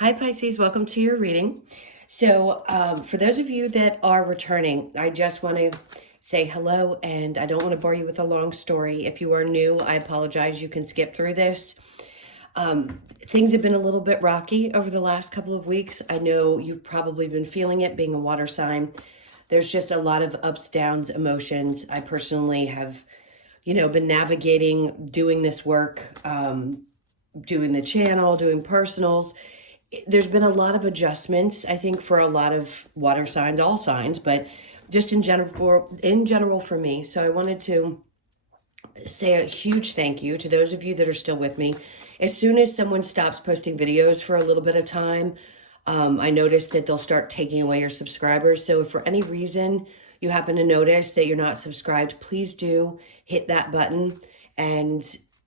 Hi, Pisces. Welcome to your reading. So, for those of you that are returning, I just want to say hello, and I don't want to bore you with a long story. If you are new, I apologize. You can skip through this. Things have been a little bit rocky over the last couple of weeks. I know you've probably been feeling it being a water sign. There's just a lot of ups, downs, emotions. I personally have, been navigating, doing this work, doing the channel, doing personals. There's been a lot of adjustments, I think, for a lot of water signs, all signs, but just in general for me. So I wanted to say a huge thank you to those of you that are still with me. As soon as someone stops posting videos for a little bit of time, I noticed that they'll start taking away your subscribers. So if for any reason you happen to notice that you're not subscribed, please do hit that button and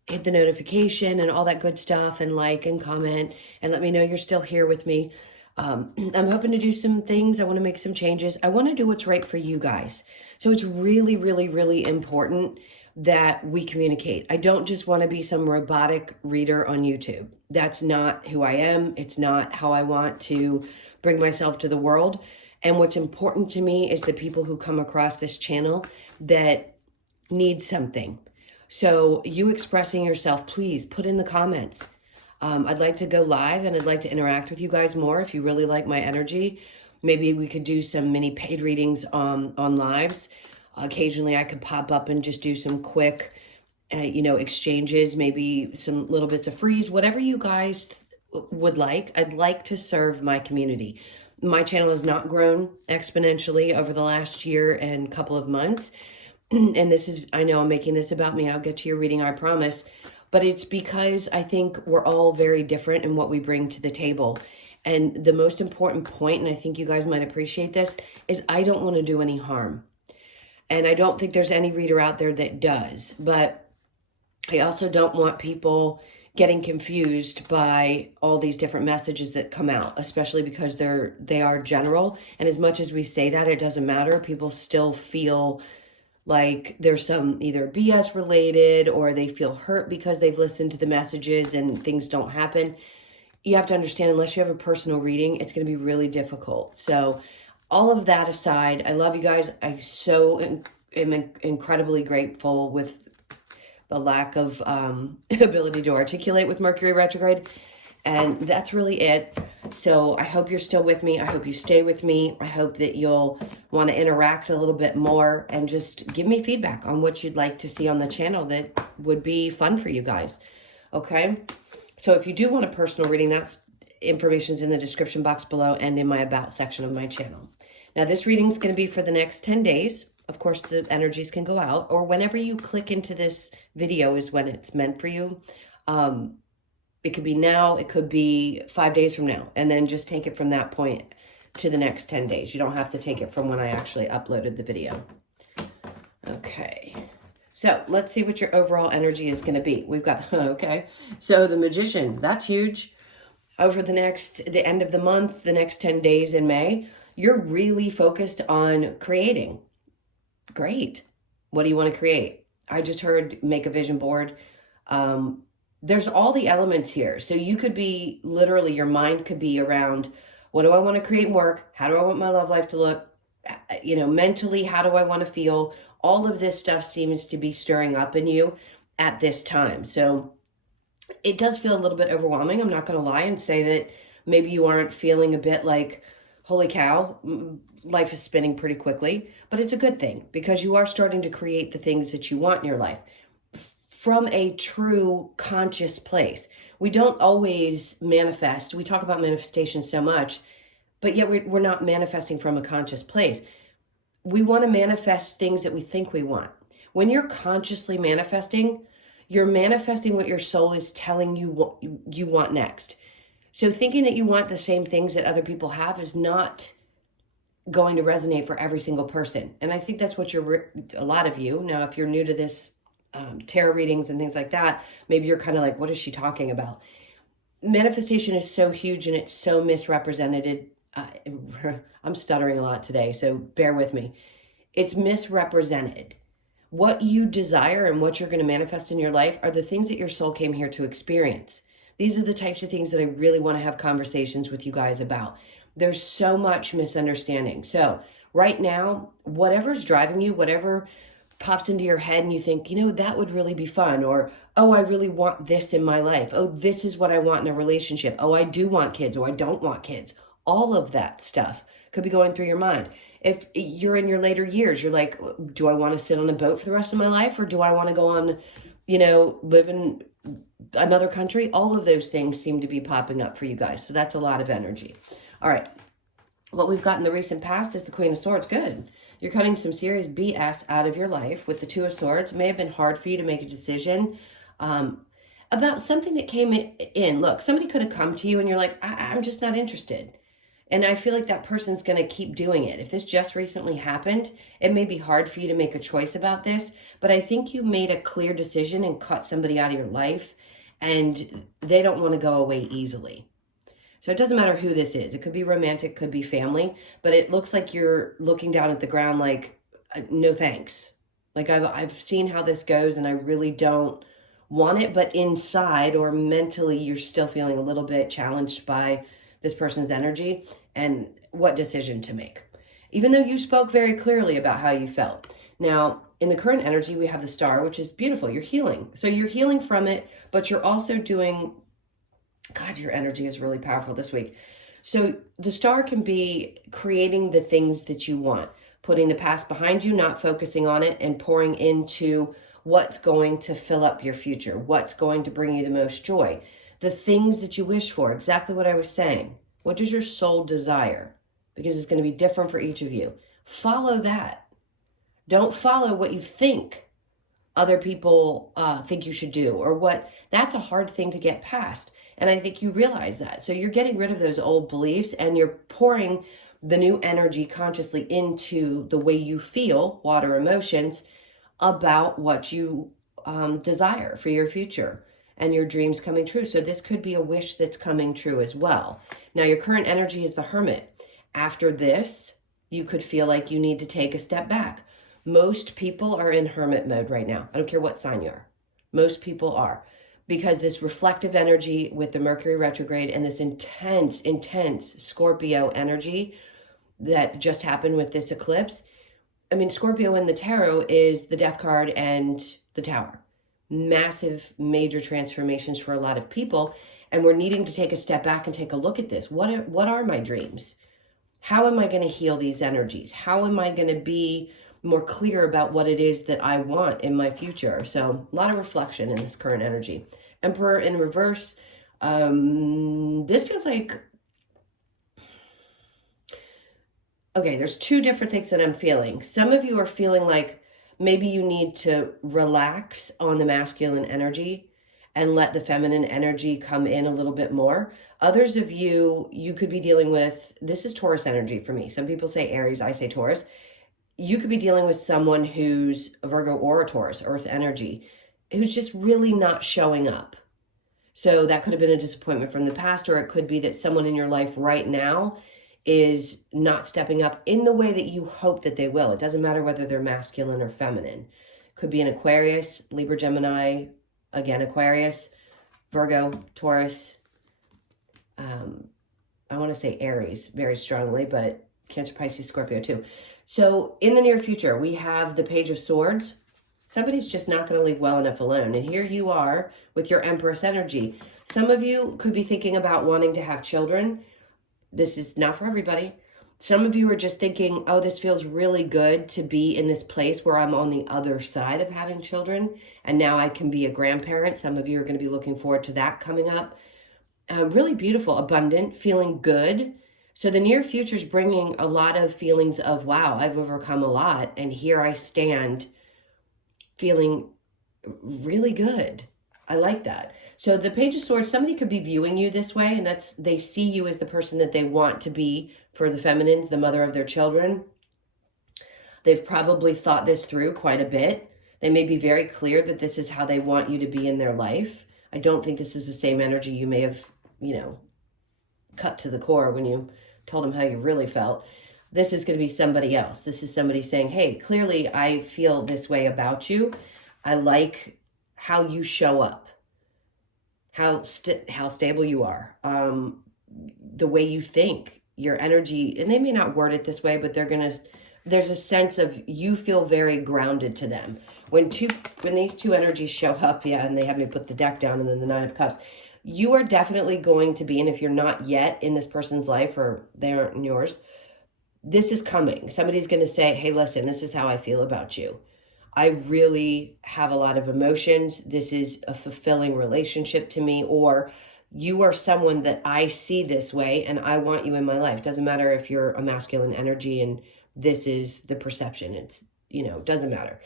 hit the notification and all that good stuff, and like and comment and let me know you're still here with me. I'm hoping to do some things. I want to make some changes. I want to do what's right for you guys. So it's really, really, really important that we communicate. I don't just want to be some robotic reader on YouTube. That's not who I am. It's not how I want to bring myself to the world. And what's important to me is the people who come across this channel that need something. So you expressing yourself, please put in the comments. I'd like to go live and I'd like to interact with you guys more. If you really like my energy, maybe we could do some mini paid readings on lives. Occasionally I could pop up and just do some quick, exchanges, maybe some little bits of freeze, whatever you guys would like. I'd like to serve my community. My channel has not grown exponentially over the last year and couple of months. And this is, I know I'm making this about me. I'll get to your reading, I promise. But it's because I think we're all very different in what we bring to the table. And the most important point, and I think you guys might appreciate this, is I don't want to do any harm. And I don't think there's any reader out there that does. But I also don't want people getting confused by all these different messages that come out, especially because they are general. And as much as we say that, it doesn't matter. People still feel like there's some either BS related, or they feel hurt because they've listened to the messages and things don't happen. You have to understand, unless you have a personal reading, it's going to be really difficult. So all of that aside, I love you guys. I so am incredibly grateful with the lack of ability to articulate with Mercury retrograde. And that's really it. So I hope you're still with me. I hope you stay with me. I hope that you'll want to interact a little bit more and just give me feedback on what you'd like to see on the channel that would be fun for you guys. Okay? So if you do want a personal reading, that's information's in the description box below and in my about section of my channel. Now this reading is going to be for the next 10 days. Of course, the energies can go out, or whenever you click into this video is when it's meant for you. It could be now, it could be 5 days from now, and then just take it from that point to the next 10 days. You don't have to take it from when I actually uploaded the video. Okay, so let's see what your overall energy is going to be. We've got, okay, so the Magician, that's huge. Over the end of the month, the next 10 days in May, you're really focused on creating. Great. What do you want to create? I just heard make a vision board. There's all the elements here. So you could be literally, your mind could be around, what do I want to create and work? How do I want my love life to look? Mentally, how do I want to feel? All of this stuff seems to be stirring up in you at this time. So it does feel a little bit overwhelming. I'm not going to lie and say that maybe you aren't feeling a bit like, holy cow, life is spinning pretty quickly, but it's a good thing because you are starting to create the things that you want in your life from a true conscious place. We don't always manifest. We talk about manifestation so much, but yet we're not manifesting from a conscious place. We want to manifest things that we think we want. When you're consciously manifesting, you're manifesting what your soul is telling you what you want next. So thinking that you want the same things that other people have is not going to resonate for every single person. And I think that's what a lot of you, now if you're new to this tarot readings and things like that, maybe you're kind of like, what is she talking about? Manifestation is so huge and it's so misrepresented. I'm stuttering a lot today, so bear with me. It's misrepresented. What you desire and what you're going to manifest in your life are the things that your soul came here to experience. These are the types of things that I really want to have conversations with you guys about. There's so much misunderstanding. So right now, whatever's driving you, whatever pops into your head and you think, that would really be fun, or, oh, I really want this in my life. Oh, this is what I want in a relationship. Oh, I do want kids, or I don't want kids. All of that stuff could be going through your mind. If you're in your later years, you're like, do I want to sit on a boat for the rest of my life, or do I want to go on, live in another country? All of those things seem to be popping up for you guys. So that's a lot of energy. All right. What we've got in the recent past is the Queen of Swords. Good. You're cutting some serious BS out of your life with the Two of Swords. It may have been hard for you to make a decision about something that came in. Look, somebody could have come to you and you're like, I'm just not interested. And I feel like that person's going to keep doing it. If this just recently happened, it may be hard for you to make a choice about this, but I think you made a clear decision and cut somebody out of your life, and they don't want to go away easily. So it doesn't matter who this is. It could be romantic, could be family, but it looks like you're looking down at the ground like, no thanks. Like I've seen how this goes and I really don't want it, but inside or mentally, you're still feeling a little bit challenged by this person's energy and what decision to make, even though you spoke very clearly about how you felt. Now, in the current energy, we have the Star, which is beautiful. You're healing. So you're healing from it, but you're also doing, God, your energy is really powerful this week. So the Star can be creating the things that you want, putting the past behind you, not focusing on it, and pouring into what's going to fill up your future, what's going to bring you the most joy, the things that you wish for, exactly what I was saying. What does your soul desire? Because it's going to be different for each of you. Follow that. Don't follow what you think other people think you should do, or what. That's a hard thing to get past. And I think you realize that. So you're getting rid of those old beliefs and you're pouring the new energy consciously into the way you feel, water emotions, about what you desire for your future and your dreams coming true. So this could be a wish that's coming true as well. Now, your current energy is the Hermit. After this, you could feel like you need to take a step back. Most people are in Hermit mode right now. I don't care what sign you are. Most people are. Because this reflective energy with the Mercury retrograde and this intense Scorpio energy that just happened with this eclipse. I mean, Scorpio in the tarot is the Death card and the Tower. Massive, major transformations for a lot of people. And we're needing to take a step back and take a look at this. What are my dreams? How am I going to heal these energies? How am I going to be more clear about what it is that I want in my future? So a lot of reflection in this current energy. Emperor in reverse. This feels like, okay, there's two different things that I'm feeling. Some of you are feeling like maybe you need to relax on the masculine energy and let the feminine energy come in a little bit more. Others of you, you could be dealing with, this is Taurus energy for me. Some people say Aries, I say Taurus. You could be dealing with someone who's a Virgo or a Taurus, earth energy, who's just really not showing up. So that could have been a disappointment from the past, or it could be that someone in your life right now is not stepping up in the way that you hope that they will. It doesn't matter whether they're masculine or feminine. Could be an Aquarius, Libra, Gemini, again, Aquarius, Virgo, Taurus. I want to say Aries very strongly, but Cancer, Pisces, Scorpio too. So in the near future, we have the Page of Swords. Somebody's just not going to leave well enough alone. And here you are with your Empress energy. Some of you could be thinking about wanting to have children. This is not for everybody. Some of you are just thinking, oh, this feels really good to be in this place where I'm on the other side of having children. And now I can be a grandparent. Some of you are going to be looking forward to that coming up. Really beautiful, abundant, feeling good. So the near future is bringing a lot of feelings of, wow, I've overcome a lot. And here I stand feeling really good. I like that. So the Page of Swords, somebody could be viewing you this way, and that's, they see you as the person that they want to be for the feminines, the mother of their children. They've probably thought this through quite a bit. They may be very clear that this is how they want you to be in their life. I don't think this is the same energy you may have, cut to the core when you told them how you really felt. This is going to be somebody else. This is somebody saying, hey, clearly I feel this way about you. I like how you show up. how stable you are, the way you think, your energy, and they may not word it this way, but there's a sense of you feel very grounded to them. When these two energies show up, yeah, and they have me put the deck down and then the Nine of Cups, you are definitely going to be, and if you're not yet in this person's life or they aren't in yours, this is coming. Somebody's going to say, hey, listen, this is how I feel about you. I really have a lot of emotions. This is a fulfilling relationship to me, or you are someone that I see this way and I want you in my life. Doesn't matter if you're a masculine energy and this is the perception. It's, doesn't matter.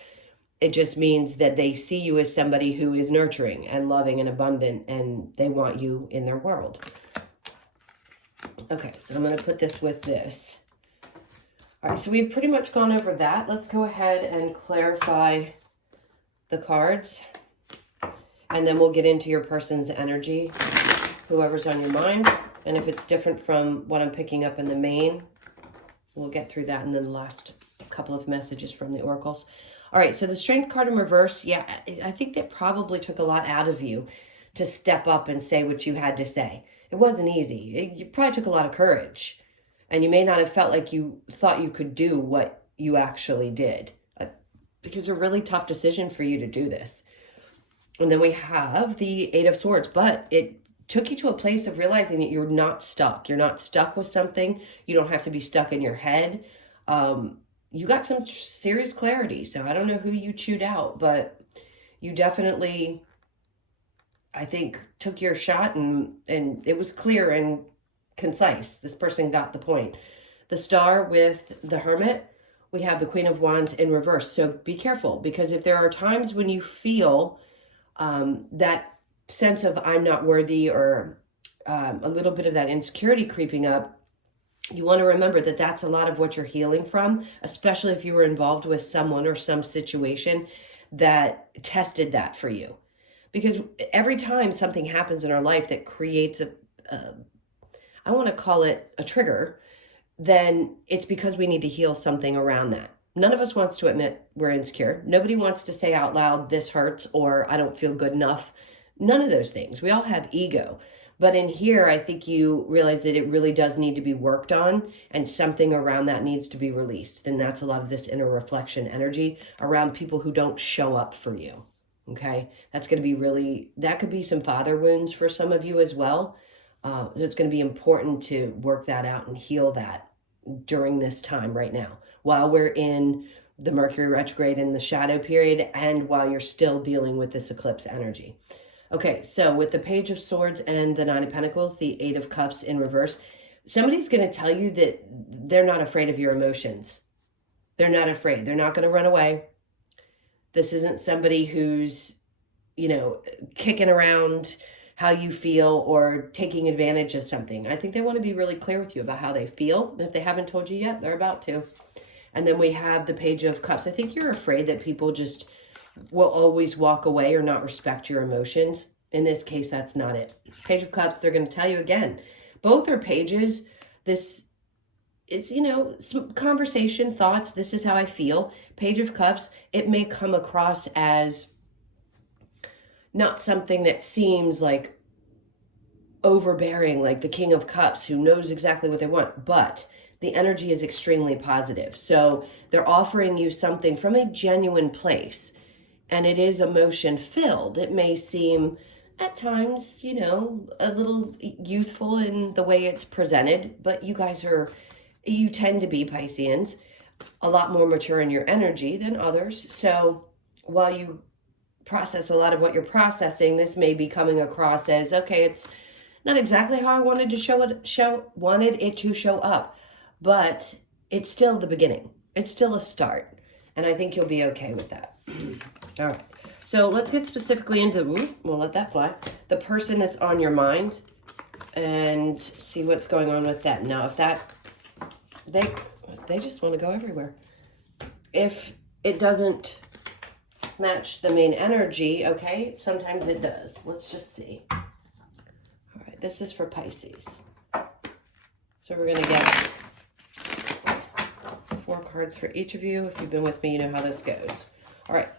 It just means that they see you as somebody who is nurturing and loving and abundant, and they want you in their world. Okay, so I'm going to put this with this. All right, so we've pretty much gone over that. Let's go ahead and clarify the cards, and then we'll get into your person's energy, whoever's on your mind. And if it's different from what I'm picking up in the main, we'll get through that, and then the last couple of messages from the oracles. All right, so the Strength card in reverse, yeah, I think that probably took a lot out of you to step up and say what you had to say. It wasn't easy. You probably took a lot of courage, and you may not have felt like you thought you could do what you actually did, because it's a really tough decision for you to do this. And then we have the Eight of Swords, but it took you to a place of realizing that you're not stuck. You're not stuck with something. You don't have to be stuck in your head. You got some serious clarity. So I don't know who you chewed out, but you definitely, I think, took your shot, and it was clear and concise. This person got the point. The Star with the Hermit, we have the Queen of Wands in reverse. So be careful, because if there are times when you feel that sense of I'm not worthy, or a little bit of that insecurity creeping up, you want to remember that that's a lot of what you're healing from, especially if you were involved with someone or some situation that tested that for you. Because every time something happens in our life that creates I want to call it a trigger, then it's because we need to heal something around that. None of us wants to admit we're insecure. Nobody wants to say out loud, this hurts, or I don't feel good enough. None of those things. We all have ego. But in here, I think you realize that it really does need to be worked on, and something around that needs to be released. And that's a lot of this inner reflection energy around people who don't show up for you. Okay? That's going to be that could be some father wounds for some of you as well. It's going to be important to work that out and heal that during this time right now, while we're in the Mercury retrograde in the shadow period, and while you're still dealing with this eclipse energy. Okay, so with the Page of Swords and the Nine of Pentacles, the Eight of Cups in reverse, somebody's going to tell you that they're not afraid of your emotions. They're not afraid. They're not going to run away. This isn't somebody who's, kicking around how you feel or taking advantage of something. I think they want to be really clear with you about how they feel. If they haven't told you yet, they're about to. And then we have the Page of Cups. I think you're afraid that people just will always walk away or not respect your emotions. In this case, that's not it. Page of Cups, they're going to tell you again. Both are pages. This is, some conversation, thoughts. This is how I feel. Page of Cups, it may come across as not something that seems like overbearing, like the King of Cups, who knows exactly what they want, but the energy is extremely positive. So they're offering you something from a genuine place, and it is emotion filled. It may seem at times, a little youthful in the way it's presented, but you tend to be, Pisceans, a lot more mature in your energy than others. So while you process a lot of what you're processing, this may be coming across as, okay, it's not exactly how I wanted it to show up, but it's still the beginning. It's still a start. And I think you'll be okay with that. All right. So let's get specifically into, we'll let that fly, the person that's on your mind, and see what's going on with that. Now, if they just want to go everywhere. If it doesn't match the main energy, okay, sometimes it does. Let's just see. All right, this is for Pisces. So we're going to get 4 cards for each of you. If you've been with me, you know how this goes. All right,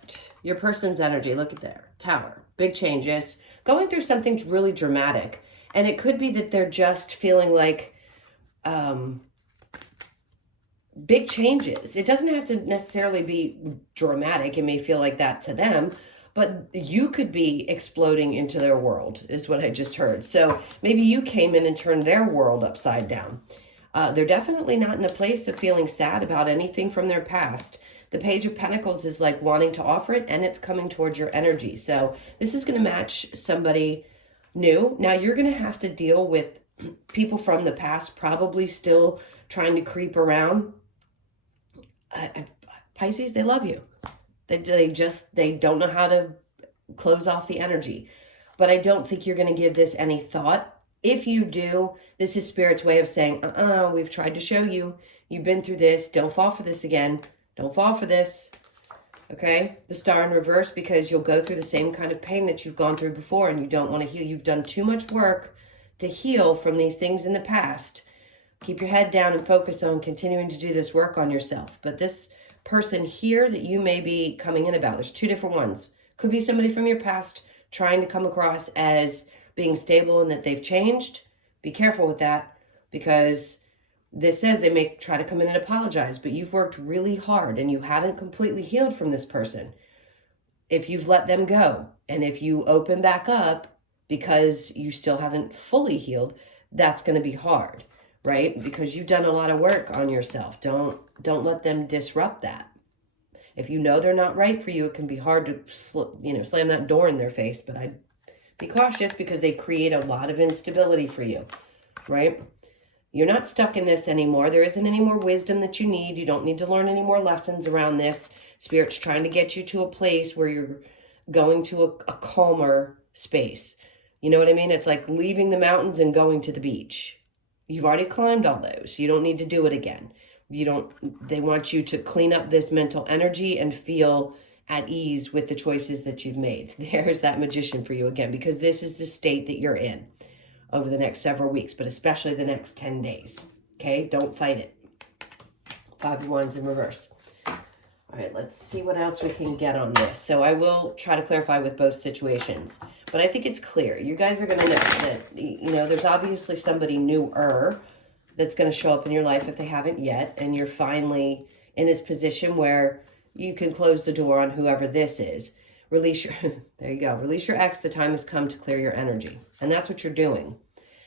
your person's energy, look at there. Tower, big changes, going through something really dramatic. And it could be that they're just feeling like big changes. It doesn't have to necessarily be dramatic. It may feel like that to them, but you could be exploding into their world, is what I just heard. So maybe you came in and turned their world upside down. They're definitely not in a place of feeling sad about anything from their past. The Page of Pentacles is like wanting to offer it, and it's coming towards your energy. So this is going to match somebody new. Now you're going to have to deal with people from the past probably still trying to creep around. Pisces, they love you. They don't know how to close off the energy. But I don't think you're going to give this any thought. If you do, this is Spirit's way of saying, we've tried to show you. You've been through this. Don't fall for this again. Don't fall for this. Okay? The Star in reverse, because you'll go through the same kind of pain that you've gone through before and you don't want to heal. You've done too much work to heal from these things in the past. Keep your head down and focus on continuing to do this work on yourself. But this person here that you may be coming in about, there's two different ones. Could be somebody from your past trying to come across as being stable and that they've changed. Be careful with that, because this says they may try to come in and apologize, but you've worked really hard and you haven't completely healed from this person. If you've let them go and if you open back up because you still haven't fully healed, that's going to be hard, right? Because you've done a lot of work on yourself. Don't let them disrupt that. If you know they're not right for you, it can be hard to slam that door in their face, but I'd be cautious because they create a lot of instability for you, right? You're not stuck in this anymore. There isn't any more wisdom that you need. You don't need to learn any more lessons around this. Spirit's trying to get you to a place where you're going to a calmer space. You know what I mean? It's like leaving the mountains and going to the beach. You've already climbed all those. You don't need to do it again. They want you to clean up this mental energy and feel at ease with the choices that you've made. There's that Magician for you again, because this is the state that you're in over the next several weeks, but especially the next 10 days. Okay, don't fight it. 5 of Wands in reverse. All right, let's see what else we can get on this. So I will try to clarify with both situations, but I think it's clear. You guys are going to know that, there's obviously somebody newer that's going to show up in your life if they haven't yet, and you're finally in this position where you can close the door on whoever this is. Release your, there you go. Release your ex. The time has come to clear your energy. And that's what you're doing.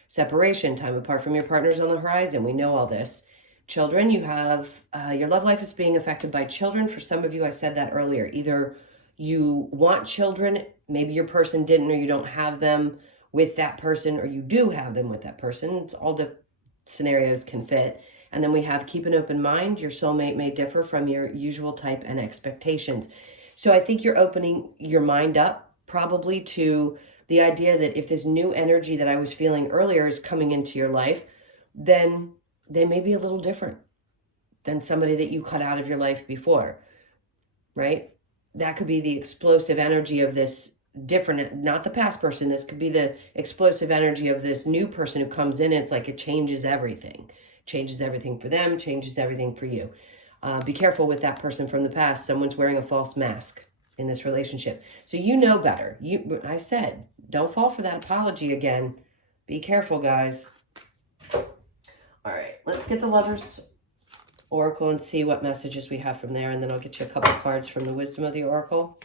Separation, time apart from your partners on the horizon. We know all this. Children, you have, your love life is being affected by children. For some of you, I said that earlier. Either you want children, maybe your person didn't, or you don't have them with that person, or you do have them with that person. It's all the scenarios can fit. And then we have keep an open mind. Your soulmate may differ from your usual type and expectations. So I think you're opening your mind up probably to the idea that if this new energy that I was feeling earlier is coming into your life, then they may be a little different than somebody that you cut out of your life before, right? That could be the explosive energy of this different, not the past person. This could be the explosive energy of this new person who comes in. And it's like it changes everything. Changes everything for them, changes everything for you. Be careful with that person from the past. Someone's wearing a false mask in this relationship. So you know better. I said, don't fall for that apology again. Be careful, guys. All right, let's get the Lovers Oracle and see what messages we have from there. And then I'll get you a couple cards from the Wisdom of the Oracle.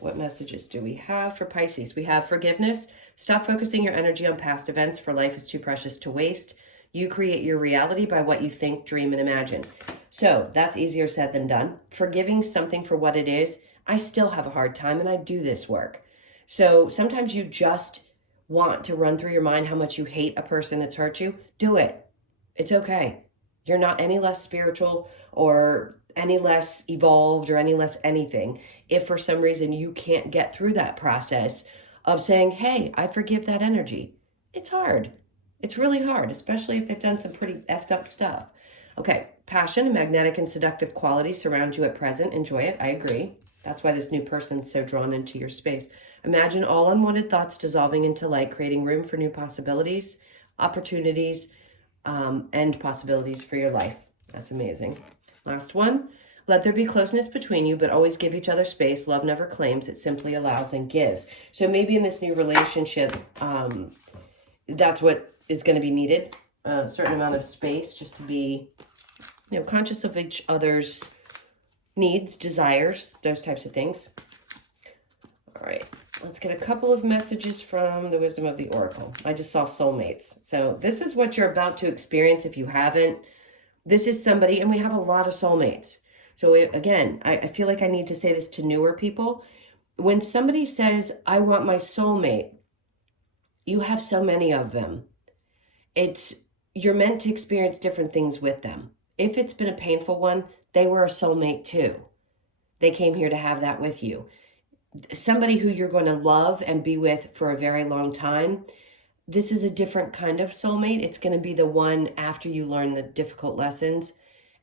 What messages do we have for Pisces? We have forgiveness. Stop focusing your energy on past events, for life is too precious to waste. You create your reality by what you think, dream, and imagine. So that's easier said than done. Forgiving something for what it is, I still have a hard time, and I do this work. So sometimes you just want to run through your mind how much you hate a person that's hurt you. Do it. It's okay. You're not any less spiritual or any less evolved or any less anything if for some reason you can't get through that process of saying, hey, I forgive that energy. It's hard. It's really hard, especially if they've done some pretty effed up stuff. Okay, passion, magnetic and seductive qualities surround you at present. Enjoy it. I agree. That's why this new person's so drawn into your space. Imagine all unwanted thoughts dissolving into light, creating room for new possibilities, opportunities, and possibilities for your life. That's amazing. Last one. Let there be closeness between you, but always give each other space. Love never claims, it simply allows and gives. So maybe in this new relationship, that's what is going to be needed. A certain amount of space just to be, conscious of each other's needs, desires, those types of things. All right, let's get a couple of messages from the Wisdom of the Oracle. I just saw soulmates. So this is what you're about to experience if you haven't. This is somebody, and we have a lot of soulmates. So again, I feel like I need to say this to newer people. When somebody says, I want my soulmate, you have so many of them. You're meant to experience different things with them. If it's been a painful one, they were a soulmate too. They came here to have that with you. Somebody who you're going to love and be with for a very long time, this is a different kind of soulmate. It's going to be the one after you learn the difficult lessons,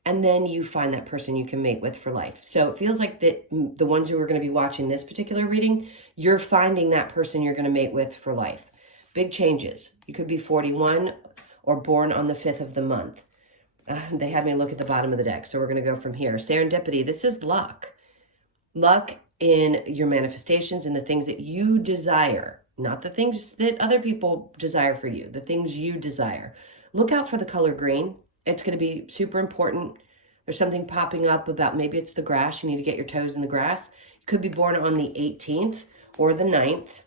and then you find that person you can mate with for life. So it feels like that the ones who are going to be watching this particular reading, you're finding that person you're going to mate with for life. Big changes. You could be 41 or born on the 5th of the month. They had me look at the bottom of the deck, so we're going to go from here. Serendipity, this is luck. Luck in your manifestations and the things that you desire, not the things that other people desire for you, the things you desire. Look out for the color green. It's going to be super important. There's something popping up about maybe it's the grass. You need to get your toes in the grass. You could be born on the 18th or the 9th.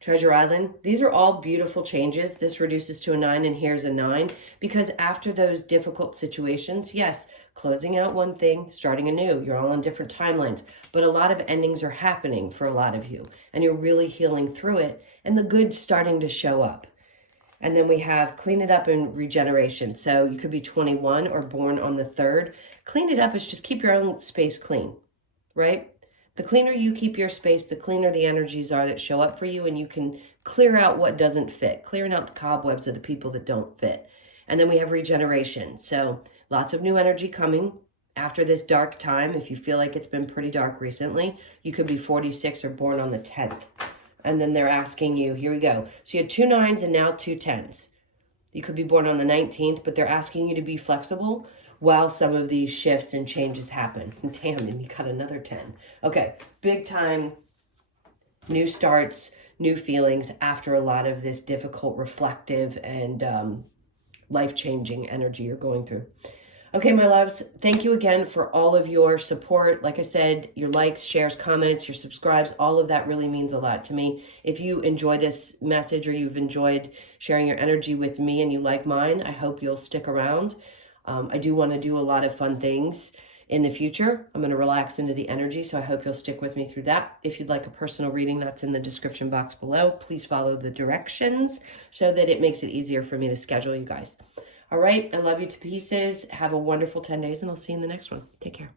Treasure Island. These are all beautiful changes. This reduces to a 9 and here's a 9 because after those difficult situations, yes, closing out one thing, starting anew. You're all on different timelines, but a lot of endings are happening for a lot of you and you're really healing through it and the good's starting to show up. And then we have clean it up and regeneration. So you could be 21 or born on the 3rd. Clean it up is just keep your own space clean, right? The cleaner you keep your space, the cleaner the energies are that show up for you, and you can clear out what doesn't fit, clearing out the cobwebs of the people that don't fit. And then we have regeneration. So lots of new energy coming after this dark time. If you feel like it's been pretty dark recently, you could be 46 or born on the 10th. And then they're asking you, here we go. So you had 2 9s and now 2 10s. You could be born on the 19th, but they're asking you to be flexible while some of these shifts and changes happen. Damn, and you got another 10. Okay, big time, new starts, new feelings after a lot of this difficult, reflective, and life-changing energy you're going through. Okay, my loves, thank you again for all of your support. Like I said, your likes, shares, comments, your subscribes, all of that really means a lot to me. If you enjoy this message or you've enjoyed sharing your energy with me and you like mine, I hope you'll stick around. I do want to do a lot of fun things in the future. I'm going to relax into the energy, so I hope you'll stick with me through that. If you'd like a personal reading, that's in the description box below. Please follow the directions so that it makes it easier for me to schedule you guys. All right, I love you to pieces. Have a wonderful 10 days, and I'll see you in the next one. Take care.